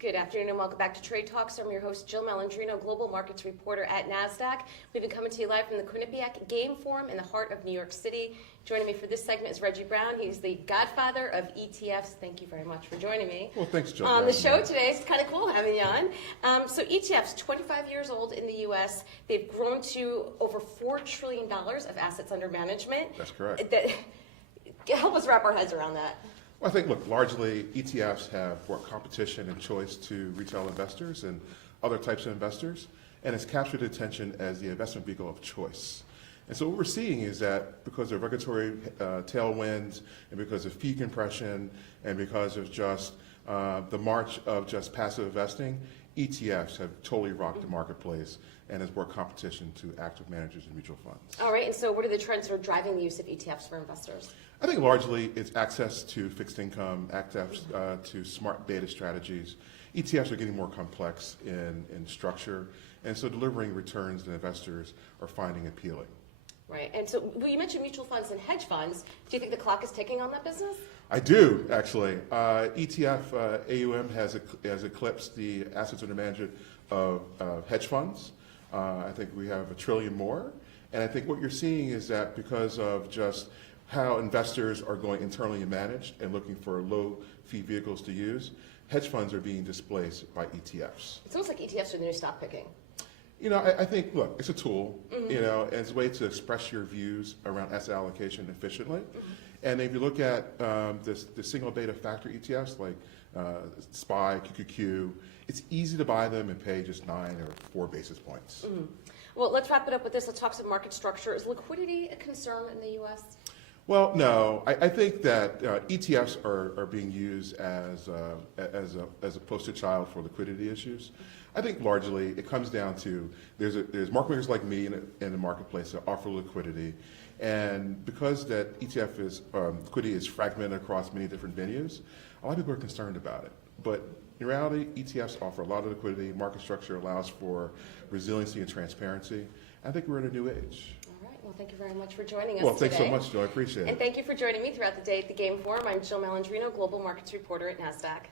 Good afternoon and welcome back to Trade Talks. I'm your host, Jill Malandrino, Global Markets Reporter at Nasdaq. We've been coming to you live from the Quinnipiac Game Forum in the heart of New York City. Joining me for this segment is Reggie Brown. He's the godfather of ETFs. Thank you very much for joining me. Well, thanks, Jill. On the show today, it's kind of cool having you on. So ETFs, 25 years old in the U.S. They've grown to over $4 trillion of assets under management. That's correct. Help us wrap our heads around that. Well, I think, look, largely ETFs have brought competition and choice to retail investors and other types of investors, and it's captured attention as the investment vehicle of choice. And so what we're seeing is that because of regulatory tailwinds and because of fee compression and because of just the march of just passive investing, ETFs have totally rocked the marketplace and has brought competition to active managers and mutual funds. All right, and so what are the trends that are driving the use of ETFs for investors? I think largely it's access to fixed income, access to smart beta strategies. ETFs are getting more complex in structure, and so delivering returns that investors are finding appealing. Right, and so you mentioned mutual funds and hedge funds. Do you think the clock is ticking on that business? I do, actually. ETF AUM has eclipsed the assets under management of hedge funds. I think we have $1 trillion more, and I think what you're seeing is that because of just how investors are going internally managed and looking for low fee vehicles to use, hedge funds are being displaced by ETFs. It's almost like ETFs are the new stock picking. You know, I think, look, it's a tool, you know, and it's a way to express your views around asset allocation efficiently. And if you look at the single beta factor ETFs like SPY, QQQ, it's easy to buy them and pay just 9 or 4 basis points. Well, let's wrap it up with this. Let's talk some market structure. Is liquidity a concern in the U.S.? Well, no. I think that ETFs are being used as a poster child for liquidity issues. I think largely it comes down to there's market makers like me in the marketplace that offer liquidity, and because that ETF liquidity is fragmented across many different venues, a lot of people are concerned about it. But in reality, ETFs offer a lot of liquidity. Market structure allows for resiliency and transparency. I think we're in a new age. Well, thank you very much for joining us today. Well, thanks so much, Joe. I appreciate it. And thank you for joining me throughout the day at the Game Forum. I'm Jill Malandrino, Global Markets Reporter at Nasdaq.